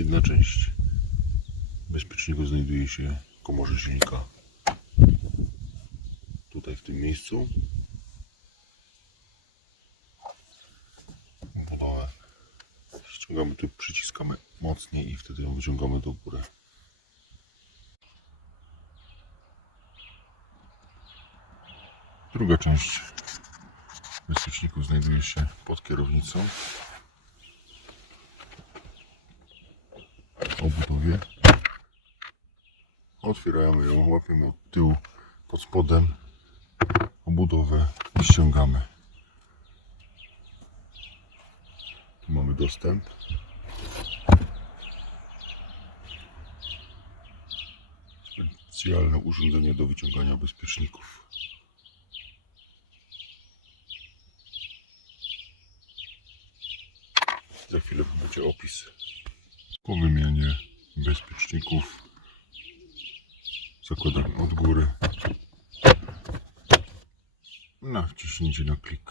Jedna część bezpieczniku znajduje się w komorze silnika. Tutaj w tym miejscu. Budowę. Ściągamy tu, przyciskamy mocniej i wtedy ją wyciągamy do góry. Druga część bezpieczników znajduje się pod kierownicą. Budowie. Otwieramy ją, łapiemy od tyłu pod spodem obudowę i ściągamy. Tu mamy dostęp. Specjalne urządzenie do wyciągania bezpieczników. Za chwilę będzie opis. Po wymianie bezpieczników zakładamy od góry na wciśnięcie na klik.